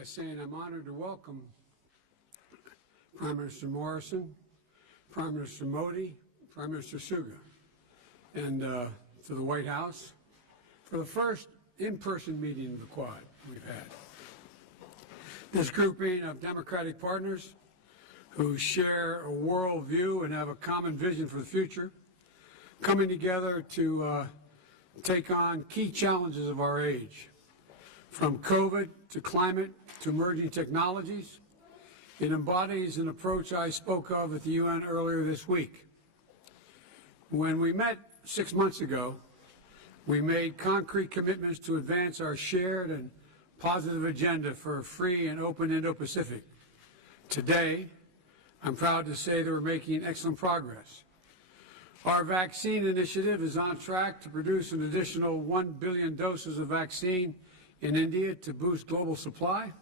by saying I'm honored to welcome Prime Minister Morrison, Prime Minister Modi, Prime Minister Suga, and to the White House for the first in-person meeting of the Quad we've had. This grouping of democratic partners who share a world view and have a common vision for the future, coming together to take on key challenges of our age, from COVID to climate to emerging technologies. It embodies an approach I spoke of at the UN earlier this week. When we met 6 months ago, we made concrete commitments to advance our shared and positive agenda for a free and open Indo-Pacific. Today, I'm proud to say that we're making excellent progress. Our vaccine initiative is on track to produce an additional 1 billion doses of vaccine in India to boost global supply.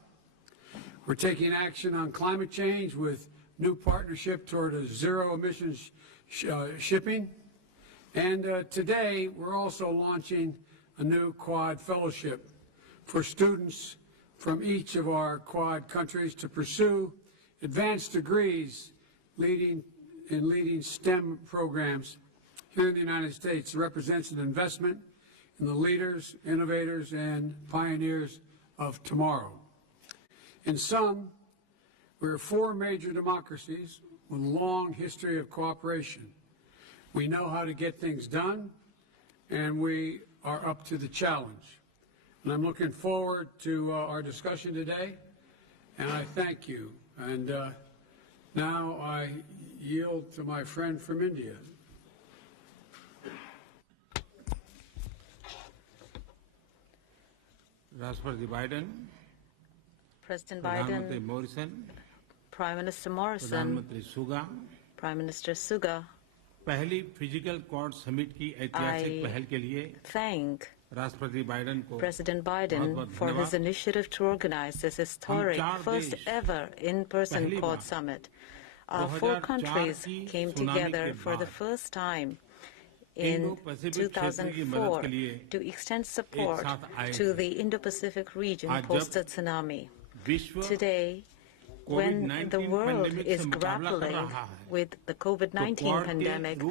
We're taking action on climate change with new partnership toward a zero emissions shipping. And today, we're also launching a new Quad fellowship for students from each of our Quad countries to pursue advanced degrees leading STEM programs here in the United States. It represents an investment in the leaders, innovators, and pioneers of tomorrow. In sum, we're 4 major democracies with a long history of cooperation. We know how to get things done, and we are up to the challenge. And I'm looking forward to our discussion today, and I thank you. And now I yield to my friend from India. President Biden, Morrison, Prime Minister Morrison, Suga, Prime Minister Suga, पहली physical quad summit की ऐतिहासिक पहल के लिए thank राष्ट्रपति Biden को President Biden for his initiative to organize this historic first ever in-person Quad summit. Our 4 countries came together for the first time in 2004 to extend support to the Indo-Pacific region post the tsunami. Today, when the world is grappling with the COVID-19 pandemic,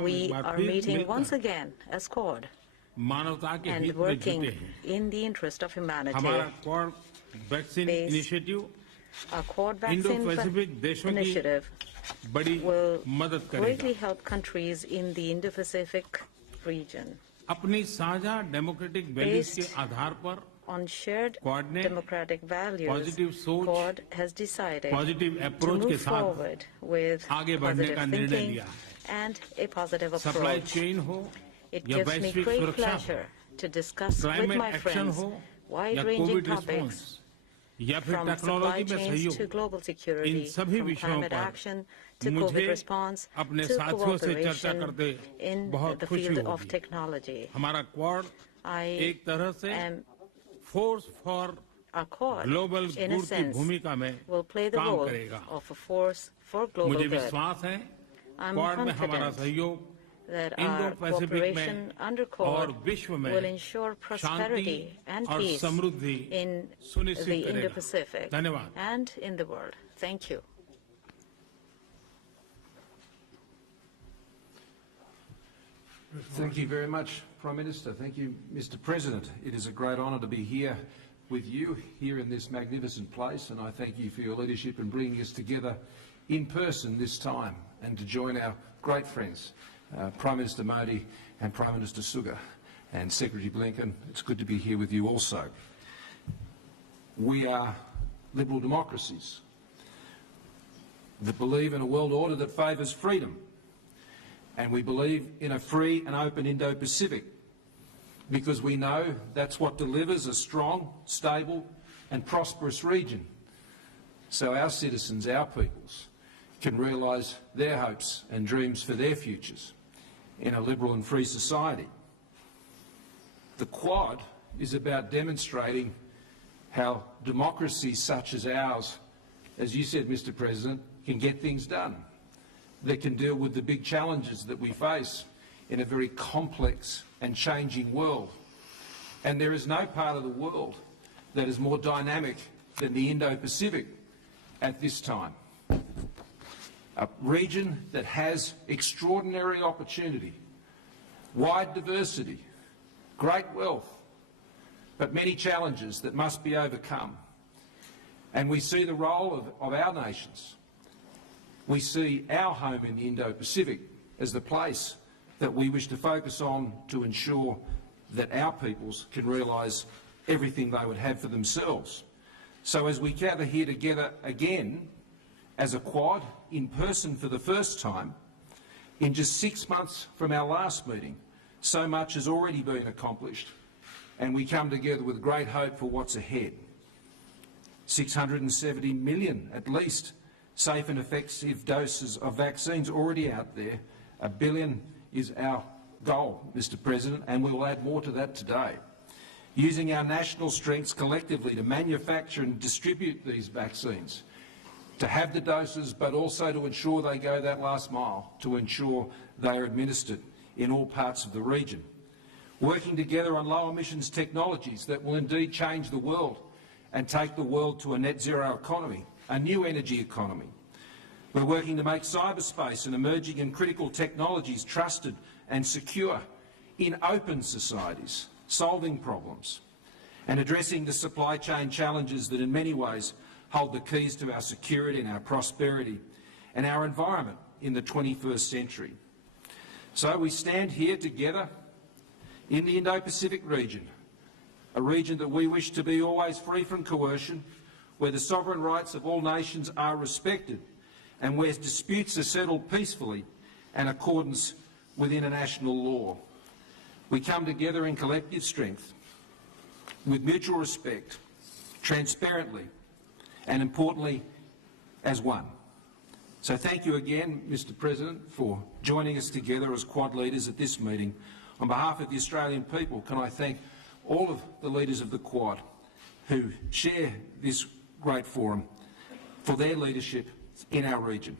we are meeting once again as Quad and working in the interest of humanity. Our Quad vaccine initiative will greatly help countries in the Indo-Pacific region. Based on shared democratic values, Quad has decided to move forward with positive thinking and a positive approach. It gives me great pleasure to discuss with my friends wide-ranging topics, from supply chains to global security, from climate action to COVID response to cooperation in the field of technology. I am our Quad, in a sense, will play the role of a force for global good. I'm confident that our cooperation under Quad will ensure prosperity and peace in the Indo-Pacific and in the world. Thank you. Thank you very much, Prime Minister. Thank you, Mr. President. It is a great honour to be here with you, here in this magnificent place, and I thank you for your leadership in bringing us together in person this time and to join our great friends, Prime Minister Modi and Prime Minister Suga and Secretary Blinken. It's good to be here with you also. We are liberal democracies that believe in a world order that favours freedom, and we believe in a free and open Indo-Pacific because we know that's what delivers a strong, stable and prosperous region so our citizens, our peoples, can realise their hopes and dreams for their futures in a liberal and free society. The Quad is about demonstrating how democracies such as ours, as you said, Mr. President, can get things done, that can deal with the big challenges that we face in a very complex and changing world. And there is no part of the world that is more dynamic than the Indo-Pacific at this time. A region that has extraordinary opportunity, wide diversity, great wealth, but many challenges that must be overcome. And we see the role of our nations. We see our home in the Indo-Pacific as the place that we wish to focus on to ensure that our peoples can realise everything they would have for themselves. So as we gather here together again as a Quad, in person for the first time, in just 6 months from our last meeting, so much has already been accomplished, and we come together with great hope for what's ahead. 670 million, at least, safe and effective doses of vaccines already out there. 1 billion is our goal, Mr President, and we will add more to that today. Using our national strengths collectively to manufacture and distribute these vaccines, to have the doses, but also to ensure they go that last mile, to ensure they are administered in all parts of the region. Working together on low emissions technologies that will indeed change the world and take the world to a net zero economy, a new energy economy. We're working to make cyberspace and emerging and critical technologies trusted and secure in open societies, solving problems and addressing the supply chain challenges that in many ways hold the keys to our security and our prosperity and our environment in the 21st century. So we stand here together in the Indo-Pacific region, a region that we wish to be always free from coercion, where the sovereign rights of all nations are respected and where disputes are settled peacefully in accordance with international law. We come together in collective strength, with mutual respect, transparently, and importantly, as one. So thank you again, Mr President, for joining us together as Quad leaders at this meeting. On behalf of the Australian people, can I thank all of the leaders of the Quad who share this great forum for their leadership in our region.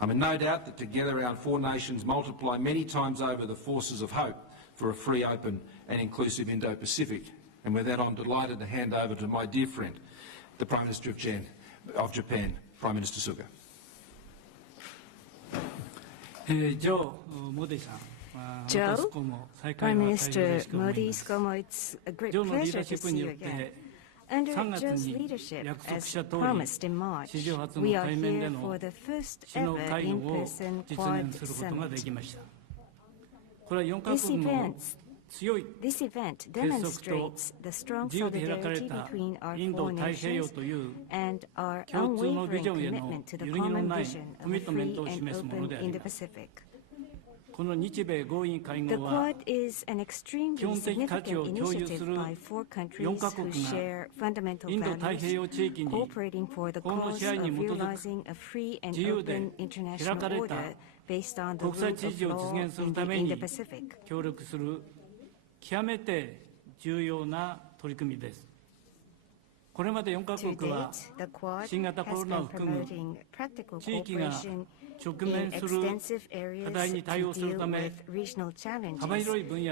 I'm in no doubt that together our four nations multiply many times over the forces of hope for a free, open and inclusive Indo-Pacific. And with that, I'm delighted to hand over to my dear friend, the Prime Minister of Japan, Prime Minister Suga. Joe, Prime Minister Modi, ScoMo, it's a great pleasure to see you again. Under Joe's leadership, as promised in March, we are here for the first ever in-person Quad Summit. This event demonstrates the strong solidarity between our four nations and our unwavering commitment to the common vision of a free and open Indo-Pacific. The Quad is an extremely significant initiative by four countries who share fundamental values, cooperating for the cause of realizing a free and open international order based on the rule of law in the Indo-Pacific. To date, the Quad has been promoting practical cooperation in extensive areas to deal with regional challenges,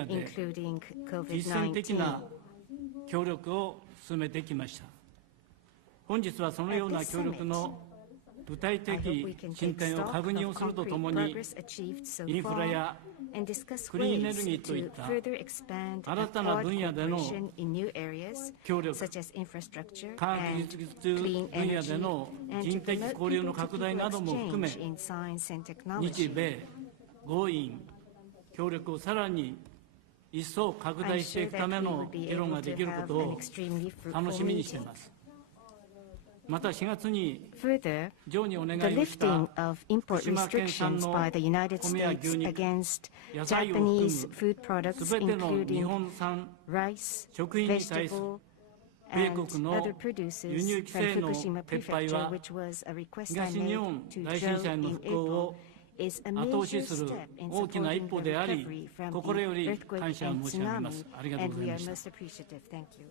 including COVID-19. At this summit, I hope we can take stock of concrete progress achieved so far and discuss ways to further expand the Quad cooperation in new areas such as infrastructure and clean energy, and to promote people-to-people exchange in science and technology. I'm sure that we will be able to have an extremely fruitful meeting. Further, the lifting of import restrictions by the United States against Japanese food products, including rice, vegetable, and other produces from Fukushima Prefecture, which was a request I made to Joe in April, is a major step in supporting the recovery from the earthquake and tsunami, and we are most appreciative. Thank you.